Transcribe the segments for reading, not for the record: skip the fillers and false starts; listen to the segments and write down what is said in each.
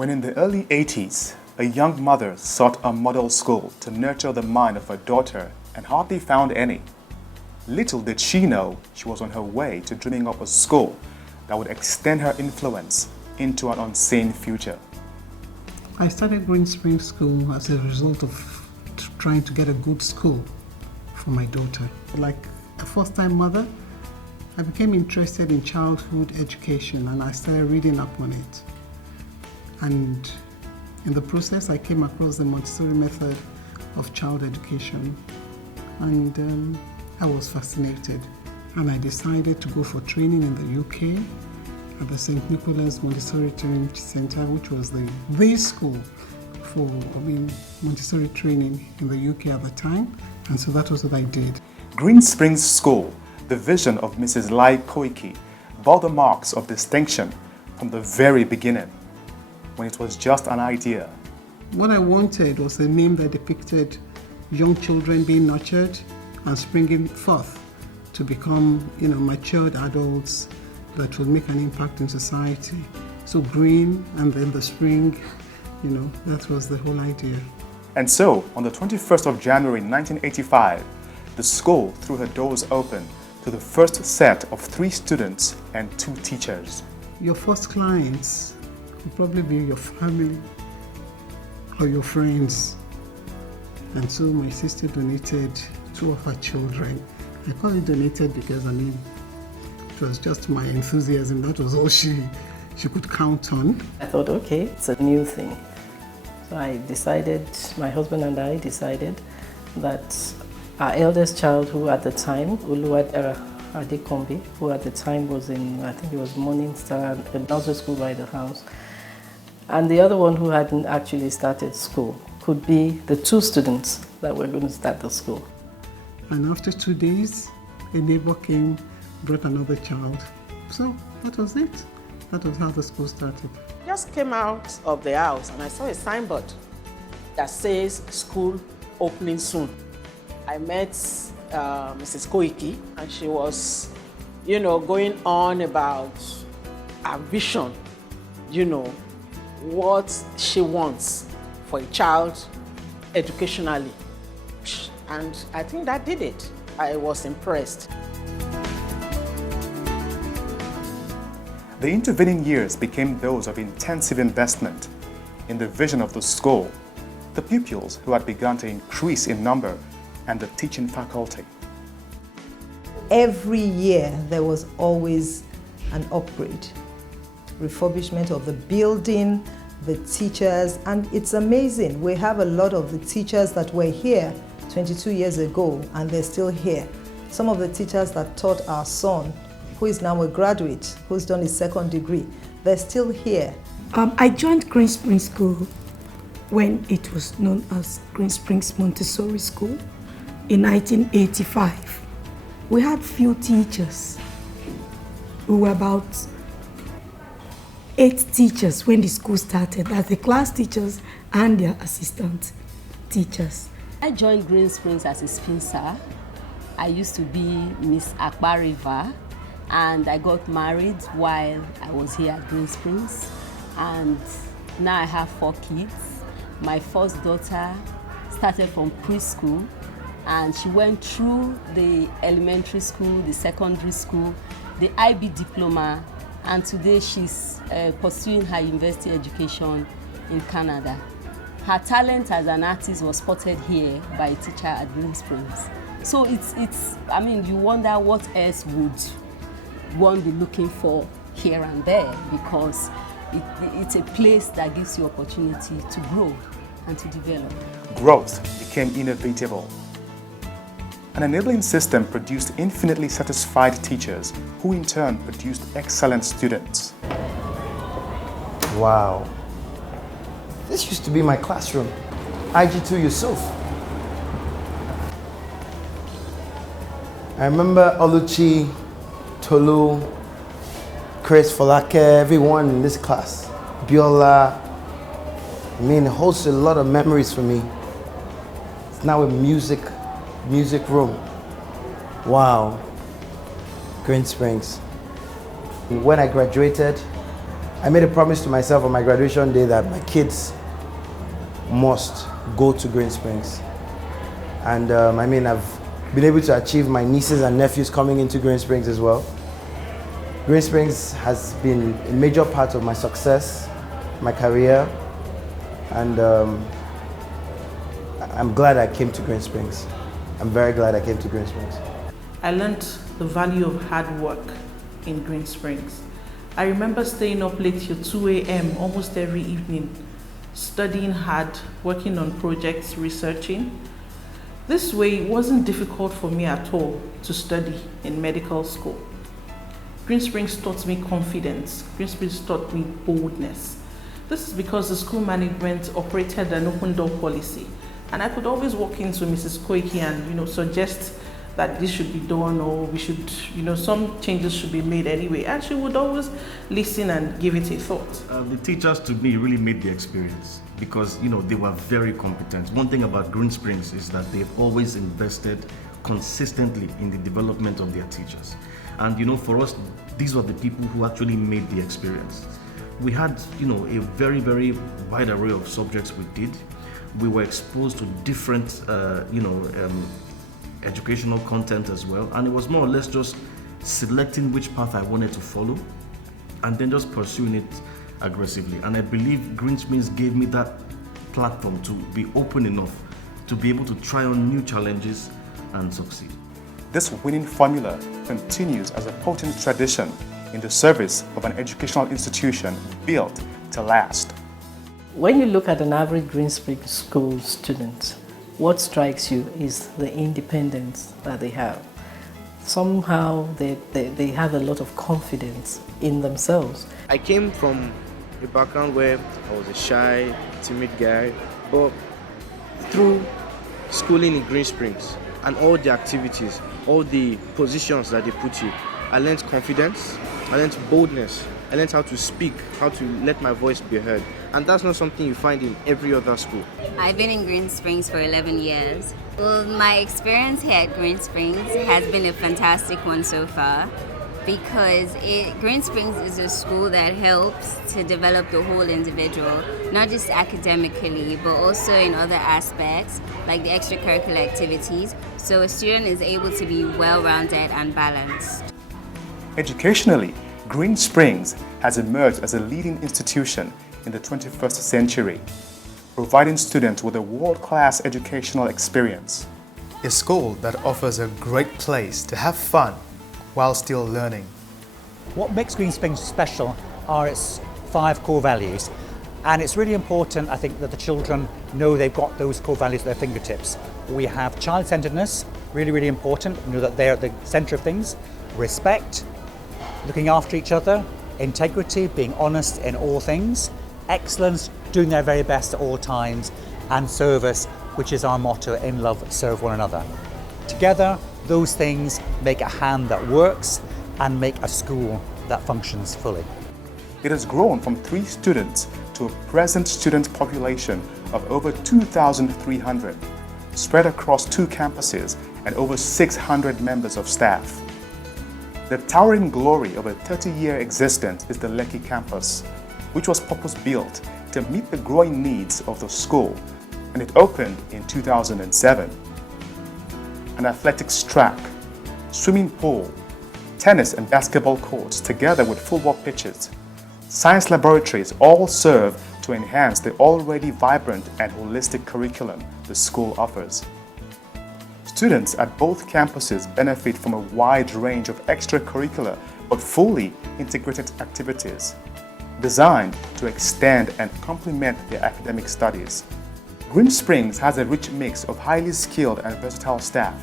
When in the early 80s, a young mother sought a model school to nurture the mind of her daughter and hardly found any, little did she know she was on her way to dreaming up a school that would extend her influence into an unseen future. I started Greensprings School as a result of trying to get a good school for my daughter. Like a first-time mother, I became interested in childhood education and I started reading up on it. And in the process, I came across the Montessori method of child education and I was fascinated. And I decided to go for training in the UK at the St. Nicholas Montessori Training Center, which was the school for Montessori training in the UK at the time. And so that was what I did. Greensprings School, the vision of Mrs. Lai Koiki, bore the marks of distinction from the very beginning, when it was just an idea. What I wanted was a name that depicted young children being nurtured and springing forth to become, matured adults that would make an impact in society. So green and then the spring, that was the whole idea. And so, on the 21st of January 1985, the school threw her doors open to the first set of 3 students and 2 teachers. Your first clients will probably be your family or your friends. And so my sister donated 2 of her children. I call it donated because, it was just my enthusiasm. That was all she could count on. I thought, okay, it's a new thing. So my husband and I decided that our eldest child, who at the time, Uluwadera Adekombi, who at the time was in, I think it was Morning Star, a nursery school by the house, and the other one who hadn't actually started school, could be the 2 students that were going to start the school. And after 2 days, a neighbor came, brought another child. So that was it. That was how the school started. I just came out of the house and I saw a signboard that says school opening soon. I met Mrs. Koiki and she was, going on about her vision, what she wants for a child educationally. And I think that did it. I was impressed. The intervening years became those of intensive investment in the vision of the school, the pupils who had begun to increase in number, and the teaching faculty. Every year there was always an upgrade, refurbishment of the building, the teachers, and it's amazing. We have a lot of the teachers that were here 22 years ago and they're still here. Some of the teachers that taught our son, who is now a graduate, who's done his 2nd degree, they're still here. I joined Greensprings School when it was known as Greensprings Montessori School in 1985. We had few teachers. We were about 8 teachers when the school started, as the class teachers and their assistant teachers. I joined Greensprings as a spinster. I used to be Miss Akbariva, and I got married while I was here at Greensprings. And now I have 4 kids. My first daughter started from preschool, and she went through the elementary school, the secondary school, the IB diploma, and today she's pursuing her university education in Canada. Her talent as an artist was spotted here by a teacher at Greensprings. So you wonder what else would one be looking for here and there, because it's a place that gives you opportunity to grow and to develop. Growth became inevitable. An enabling system produced infinitely satisfied teachers who in turn produced excellent students. Wow. This used to be my classroom. IG2 Yusuf. I remember Oluchi, Tolu, Chris, Folake, everyone in this class. Biola. It holds a lot of memories for me. It's now a music room. Wow. Greensprings. When I graduated, I made a promise to myself on my graduation day that my kids must go to Greensprings. And I've been able to achieve my nieces and nephews coming into Greensprings as well. Greensprings has been a major part of my success, my career, and I'm glad I came to Greensprings. I'm very glad I came to Greensprings. I learned the value of hard work in Greensprings. I remember staying up late till 2 a.m. almost every evening, studying hard, working on projects, researching. This way, it wasn't difficult for me at all to study in medical school. Greensprings taught me confidence. Greensprings taught me boldness. This is because the school management operated an open door policy, and I could always walk into Mrs. Koiki and suggest that this should be done, or we should, some changes should be made anyway, and she would always listen and give it a thought. The teachers to me really made the experience because they were very competent. One thing about Greensprings is that they've always invested consistently in the development of their teachers. And for us, these were the people who actually made the experience. We had a very, very wide array of subjects we did. We were exposed to different educational content as well, and it was more or less just selecting which path I wanted to follow and then just pursuing it aggressively. And I believe Greensprings gave me that platform to be open enough to be able to try on new challenges and succeed. This winning formula continues as a potent tradition in the service of an educational institution built to last. When you look at an average Greensprings school student, what strikes you is the independence that they have. Somehow they have a lot of confidence in themselves. I came from a background where I was a shy, timid guy, but through schooling in Greensprings and all the activities, all the positions that they put you, I learned confidence, I learned boldness, I learned how to speak, how to let my voice be heard. And that's not something you find in every other school. I've been in Greensprings for 11 years. Well, my experience here at Greensprings has been a fantastic one so far because Greensprings is a school that helps to develop the whole individual, not just academically, but also in other aspects like the extracurricular activities, so a student is able to be well-rounded and balanced. Educationally, Greensprings has emerged as a leading institution in the 21st century, providing students with a world-class educational experience. A school that offers a great place to have fun while still learning. What makes Greensprings special are its 5 core values, and it's really important, I think, that the children know they've got those core values at their fingertips. We have child-centeredness, really, really important, that they're at the center of things, respect, looking after each other, integrity, being honest in all things, excellence, doing their very best at all times, and service, which is our motto, in love, serve one another. Together, those things make a hand that works and make a school that functions fully. It has grown from 3 students to a present student population of over 2,300, spread across 2 campuses and over 600 members of staff. The towering glory of a 30-year existence is the Leaky Campus, which was purpose-built to meet the growing needs of the school, and it opened in 2007. An athletics track, swimming pool, tennis and basketball courts together with football pitches, science laboratories all serve to enhance the already vibrant and holistic curriculum the school offers. Students at both campuses benefit from a wide range of extracurricular but fully integrated activities designed to extend and complement their academic studies. Greensprings has a rich mix of highly skilled and versatile staff.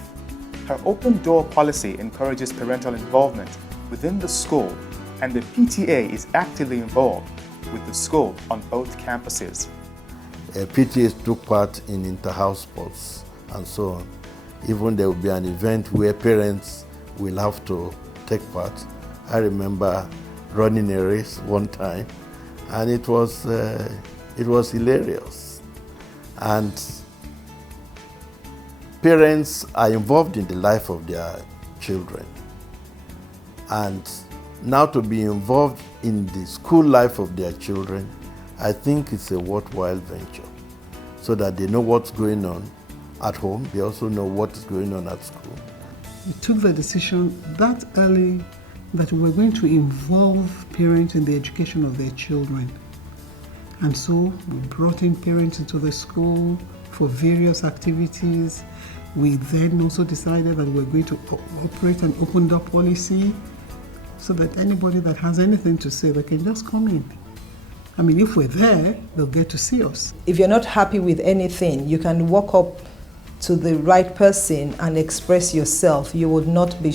Her open door policy encourages parental involvement within the school, and the PTA is actively involved with the school on both campuses. PTAs took part in inter-house sports and so on. Even there will be an event where parents will have to take part. I remember running a race one time, and it was hilarious. And parents are involved in the life of their children, and now to be involved in the school life of their children, I think it's a worthwhile venture, so that they know what's going on at home. They also know what is going on at school. We took the decision that early that we were going to involve parents in the education of their children. And so we brought in parents into the school for various activities. We then also decided that we're going to operate an open door policy so that anybody that has anything to say, they can just come in. I mean, if we're there, they'll get to see us. If you're not happy with anything, you can walk up to the right person and express yourself. You would not be,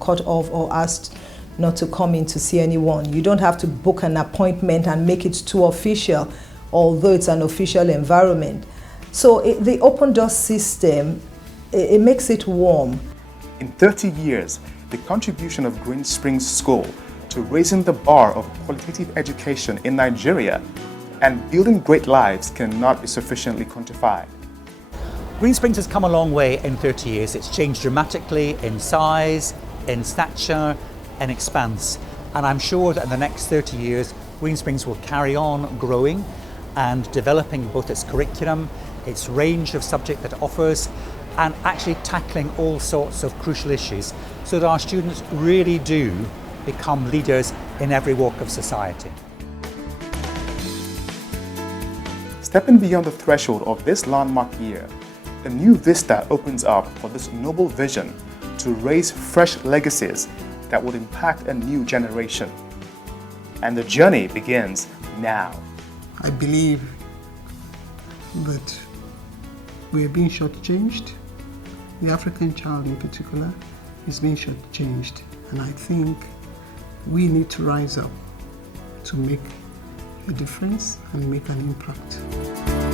cut off or asked not to come in to see anyone. You don't have to book an appointment and make it too official, although it's an official environment. So the open door system, it makes it warm. In 30 years, the contribution of Greensprings School to raising the bar of qualitative education in Nigeria and building great lives cannot be sufficiently quantified. Greensprings has come a long way in 30 years. It's changed dramatically in size, in stature, and expanse. And I'm sure that in the next 30 years, Greensprings will carry on growing and developing both its curriculum, its range of subject that it offers, and actually tackling all sorts of crucial issues so that our students really do become leaders in every walk of society. Stepping beyond the threshold of this landmark year, a new vista opens up for this noble vision to raise fresh legacies that would impact a new generation. And the journey begins now. I believe that we are being shortchanged. The African child in particular is being shortchanged. And I think we need to rise up to make a difference and make an impact.